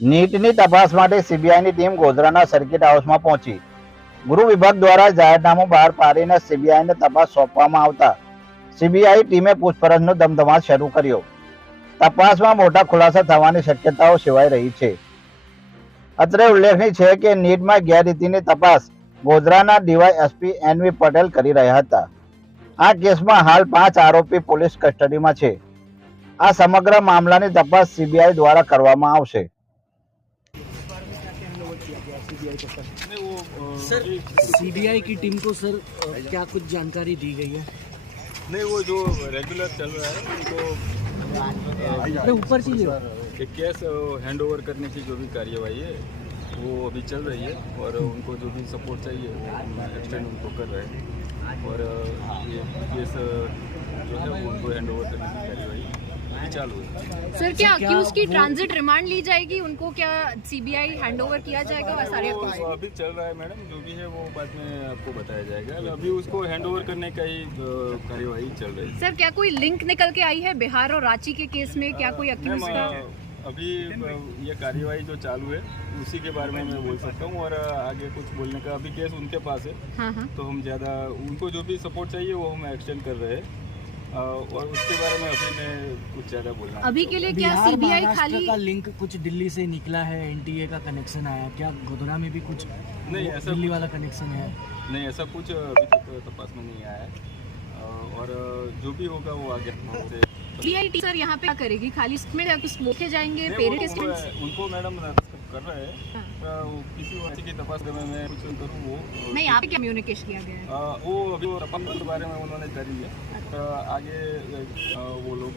નીટની તપાસ માટે સીબીઆઈની ટીમ ગોધરાના સર્કિટ હાઉસમાં પહોંચી. ગૃહ વિભાગ દ્વારા જાહેરનામું બહાર પાડીને સીબીઆઈને તપાસ સોંપવામાં આવતા સીબીઆઈ ટીમે પૂછપરછનો ધમધમાટ શરૂ કર્યો. તપાસમાં મોટા ખુલાસા થવાની શક્યતાઓ સેવાઈ રહી છે. અત્રે ઉલ્લેખનીય છે કે નીટમાં ગેરરીતિની તપાસ ગોધરાના ડીવાયએસપી એનવી પટેલ કરી રહ્યા હતા. આ કેસમાં હાલ 5 આરોપી પોલીસ કસ્ટડીમાં છે. આ સમગ્ર મામલાની તપાસ સીબીઆઈ દ્વારા કરવામાં આવશે. सर सीबीआई की टीम को सर क्या कुछ जानकारी दी गई है? नहीं, वो जो रेगुलर चल रहा है उनको ऊपर से एक केस हैंड ओवर करने की जो भी कार्यवाही है वो अभी चल रही है और उनको जो भी सपोर्ट चाहिए वो हम एक्सटेंड उनको कर रहे हैं और ये केस जो है वो उनको हैंड ओवर करने की कार्यवाही चालू है। सर क्या अक्यूज की ट्रांजिट रिमांड ली जाएगी, उनको क्या सीबीआई हैंड ओवर किया जाएगा? और सारे वो अभी चल रहा है मैडम, जो भी है वो बाद में आपको बताया जाएगा। अभी उसको हैंड ओवर करने का ही कार्यवाही चल रही है। सर क्या कोई लिंक निकल के आई है बिहार और रांची के केस में? क्या कोई अक्यूज का? अभी ये कार्यवाही जो चालू है उसी के बारे में मैं बोल सकता हूँ और आगे कुछ बोलने का अभी केस उनके पास है। हाँ हाँ। तो हम ज़्यादा उनको जो भी सपोर्ट चाहिए वो हम एक्सटेंड कर रहे हैं और उसके बारे में अभी मैं कुछ ज़्यादा बोलना अभी के लिए क्या सीबीआई खाली का लिंक कुछ दिल्ली से निकला है, एनटीए का कनेक्शन आया, क्या गोधरा में भी कुछ नहीं ऐसा दिल्ली वाला कनेक्शन है? नहीं, ऐसा कुछ अभी तक तपास में नहीं आया है और जो भी होगा वो आगे सीबीआई टीम सर यहाँ पे क्या करेगी? खाली इसमें कुछ मोखे जाएंगे पेरेंट्स उनको मैडम कर रहे हैं। किसी बच्चे की तपास में मैं कुछ करूँ वो नहीं, यहाँ पे क्या कम्युनिकेशन किया गया है? वो अभी तपास के बारे में उन्होंने करी है। आगे वो लोग